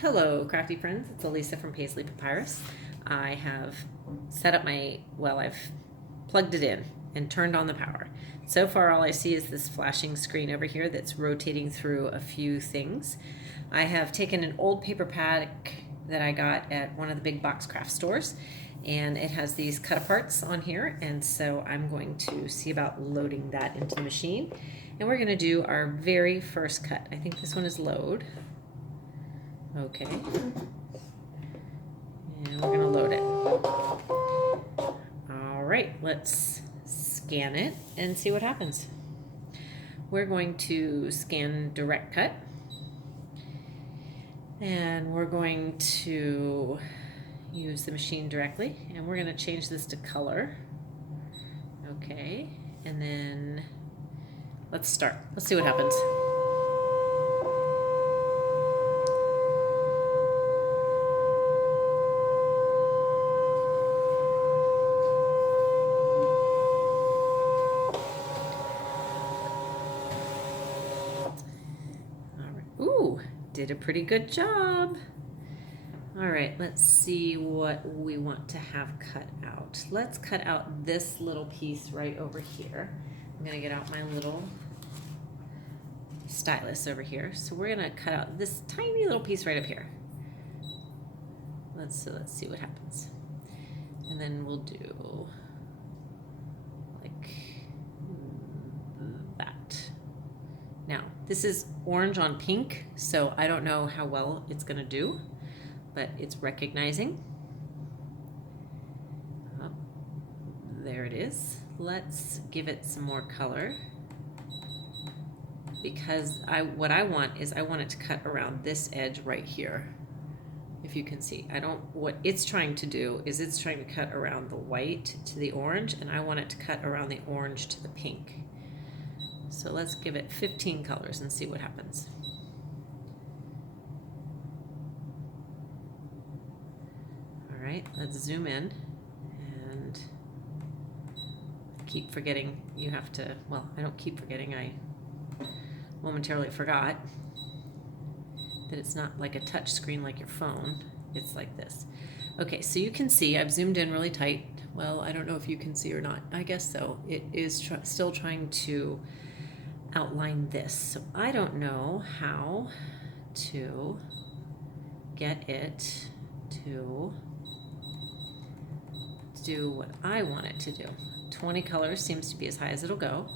Hello, crafty friends. It's Elisa from Paisley Papyrus. I have set up I've plugged it in and turned on the power. So far, all I see is this flashing screen over here that's rotating through a few things. I have taken an old paper pack that I got at one of the big box craft stores, and it has these cut aparts on here, and so I'm going to see about loading that into the machine. And we're going to do our very first cut. I think this one is load. Okay. And we're going to load it. All right, let's scan it and see what happens. We're going to scan direct cut. And we're going to use the machine directly. And we're going to change this to color. Okay. And then let's start. Let's see what happens. Ooh, did a pretty good job. All right, let's see what we want to have cut out. Let's cut out this little piece right over here. I'm gonna get out my little stylus over here. So we're gonna cut out this tiny little piece right up here. Let's see what happens. And then we'll do like that. Now, this is orange on pink, so I don't know how well it's gonna do, but it's recognizing. Oh, there it is. Let's give it some more color, because what I want it to cut around this edge right here. If you can see, what it's trying to do is it's trying to cut around the white to the orange, and I want it to cut around the orange to the pink. So let's give it 15 colors and see what happens. All right, let's zoom in, and keep forgetting you have to, well, I don't keep forgetting, I momentarily forgot that it's not like a touch screen like your phone. It's like this. Okay, so you can see I've zoomed in really tight. Well, I don't know if you can see or not. I guess so. It is still trying to outline this. So I don't know how to get it to do what I want it to do. 20 colors seems to be as high as it'll go.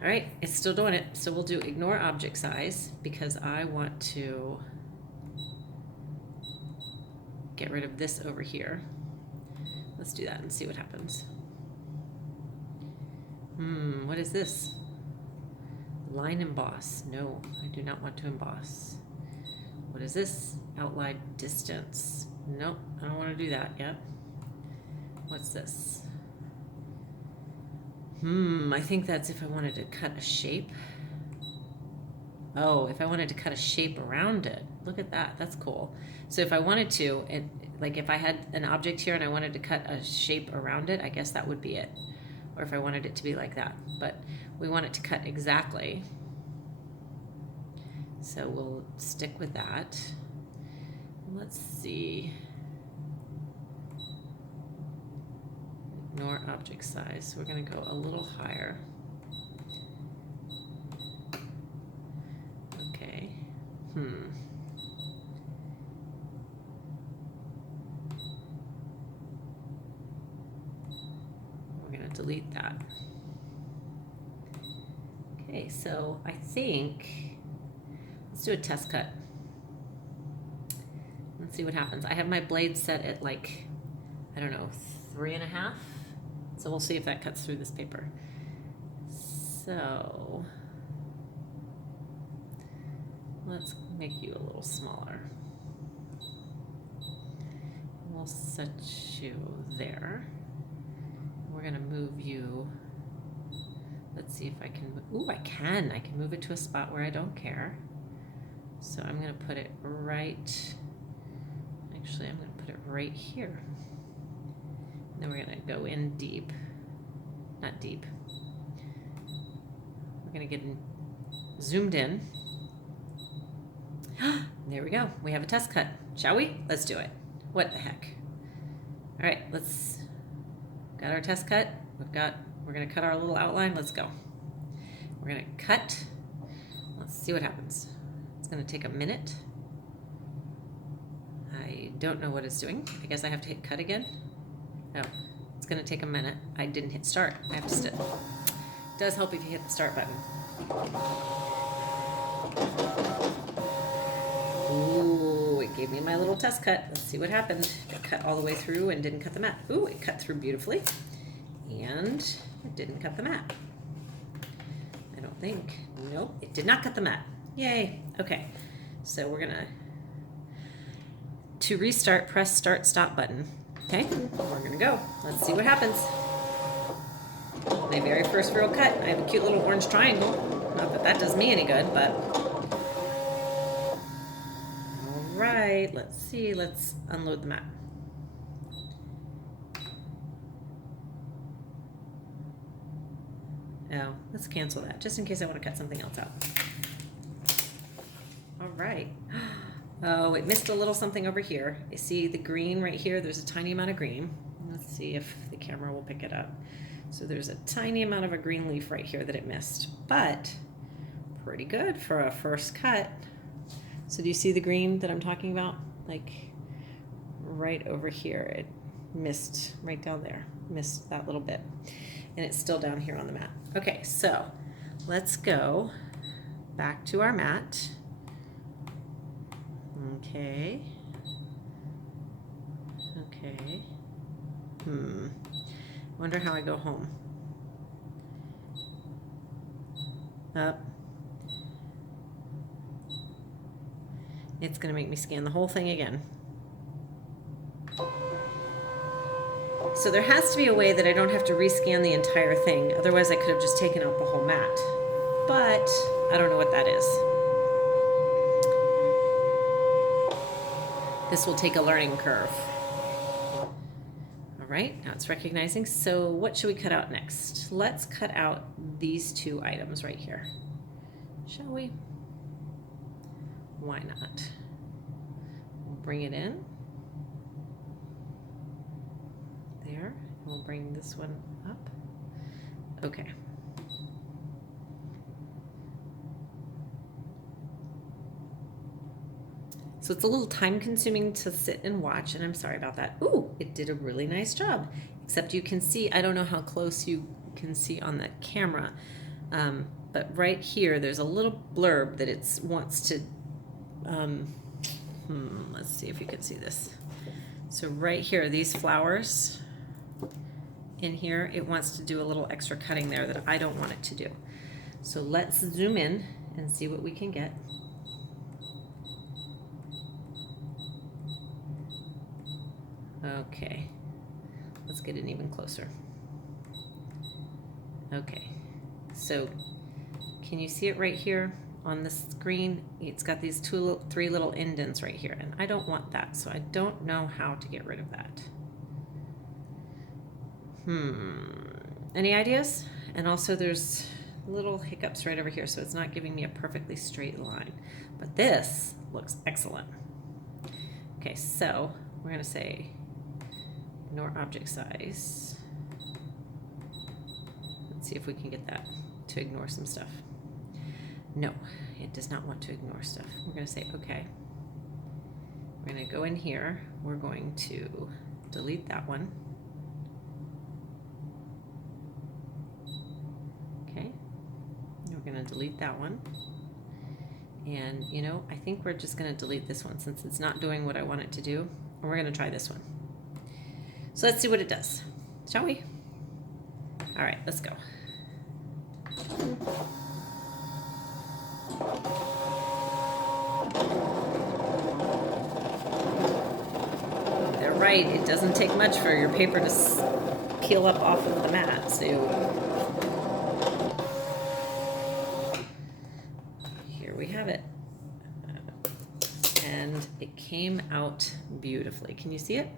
All right, it's still doing it. So we'll do ignore object size, because I want to get rid of this over here. Let's do that and see what happens. What is this? Line emboss. No, I do not want to emboss. What is this? Outline distance. Nope, I don't want to do that yet. What's this? I think that's if I wanted to cut a shape. Oh, if I wanted to cut a shape around it. Look at that, that's cool. So if I wanted to, like if I had an object here and I wanted to cut a shape around it, I guess that would be it. Or if I wanted it to be like that, but we want it to cut exactly. So we'll stick with that. Let's see. Ignore object size. We're going to go a little higher. Okay. We're going to delete that. Okay, so I think let's do a test cut. Let's see what happens. I have my blade set at like, I don't know, 3.5. So we'll see if that cuts through this paper. So let's make you a little smaller. We'll set you there. We're gonna move you. Let's see if I can, ooh, I can move it to a spot where I don't care. So I'm gonna put it right, actually I'm gonna put it right here. Then we're gonna go in deep, not deep. We're gonna get zoomed in. There we go. We have a test cut. Shall we? Let's do it. What the heck? All right, got our test cut. We're gonna cut our little outline. Let's go. We're gonna cut. Let's see what happens. It's gonna take a minute. I don't know what it's doing. I guess I have to hit cut again. No, it's gonna take a minute. I didn't hit start. I have to it does help if you hit the start button. Ooh, it gave me my little test cut. Let's see what happened. It cut all the way through and didn't cut the mat. Ooh, it cut through beautifully. And it didn't cut the mat. I don't think. Nope, it did not cut the mat. Yay. Okay, so we're gonna, to restart, press start stop button. Okay, we're gonna go. Let's see what happens. My very first real cut. I have a cute little orange triangle. Not that that does me any good, but. All right, let's see. Let's unload the mat. Oh, let's cancel that, just in case I want to cut something else out. All right. Oh, it missed a little something over here. You see the green right here? There's a tiny amount of green. Let's see if the camera will pick it up. So there's a tiny amount of a green leaf right here that it missed, but pretty good for a first cut. So do you see the green that I'm talking about? Like right over here, it missed right down there, missed that little bit. And it's still down here on the mat. Okay, so let's go back to our mat. Okay. Okay. Wonder how I go home. Up. It's gonna make me scan the whole thing again. So there has to be a way that I don't have to rescan the entire thing. Otherwise I could have just taken out the whole mat. But I don't know what that is. This will take a learning curve. All right, now it's recognizing. So what should we cut out next? Let's cut out these two items right here. Shall we? Why not? We'll bring it in. There, and we'll bring this one up. Okay. So it's a little time consuming to sit and watch, and I'm sorry about that. Ooh, it did a really nice job. Except you can see, I don't know how close you can see on the camera, but right here there's a little blurb that it wants to, let's see if you can see this. So right here, these flowers in here, it wants to do a little extra cutting there that I don't want it to do. So let's zoom in and see what we can get. Okay, let's get it even closer. Okay, so can you see it right here on the screen? It's got these three little indents right here, and I don't want that, so I don't know how to get rid of that. Any ideas? And also there's little hiccups right over here, so it's not giving me a perfectly straight line. But this looks excellent. Okay, so we're gonna say ignore object size. Let's see if we can get that to ignore some stuff. No, it does not want to ignore stuff. We're gonna say okay. We're gonna go in here. We're going to delete that one. Okay, we're gonna delete that one. And you know, I think we're just gonna delete this one since it's not doing what I want it to do. And we're gonna try this one. So let's see what it does, shall we? All right, let's go. They're right, it doesn't take much for your paper to peel up off of the mat, so here we have it. And it came out beautifully. Can you see it?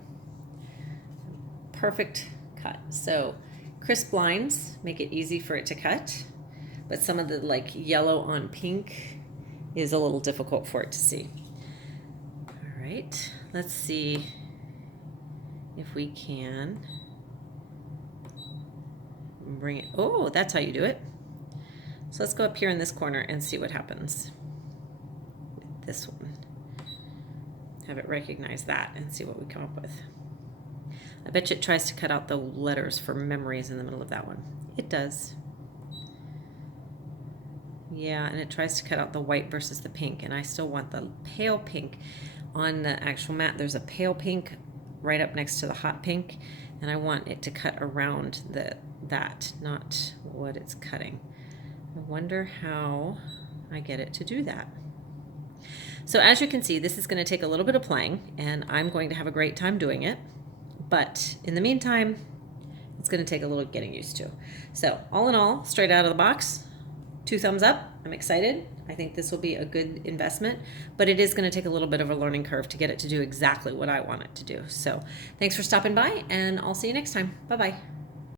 Perfect cut. So crisp lines make it easy for it to cut. but some of the like yellow on pink is a little difficult for it to see. All right, let's see if we can bring it. Oh, that's how you do it. So let's go up here in this corner and see what happens with this one. Have it recognize that and see what we come up with. I bet you it tries to cut out the letters for memories in the middle of that one. It does. Yeah, and it tries to cut out the white versus the pink, and I still want the pale pink. On the actual mat, there's a pale pink right up next to the hot pink, and I want it to cut around that, not what it's cutting. I wonder how I get it to do that. So as you can see, this is going to take a little bit of playing, and I'm going to have a great time doing it. But in the meantime, it's going to take a little getting used to. So all in all, straight out of the box, 2 thumbs up. I'm excited. I think this will be a good investment, but it is going to take a little bit of a learning curve to get it to do exactly what I want it to do. So thanks for stopping by, and I'll see you next time. Bye-bye.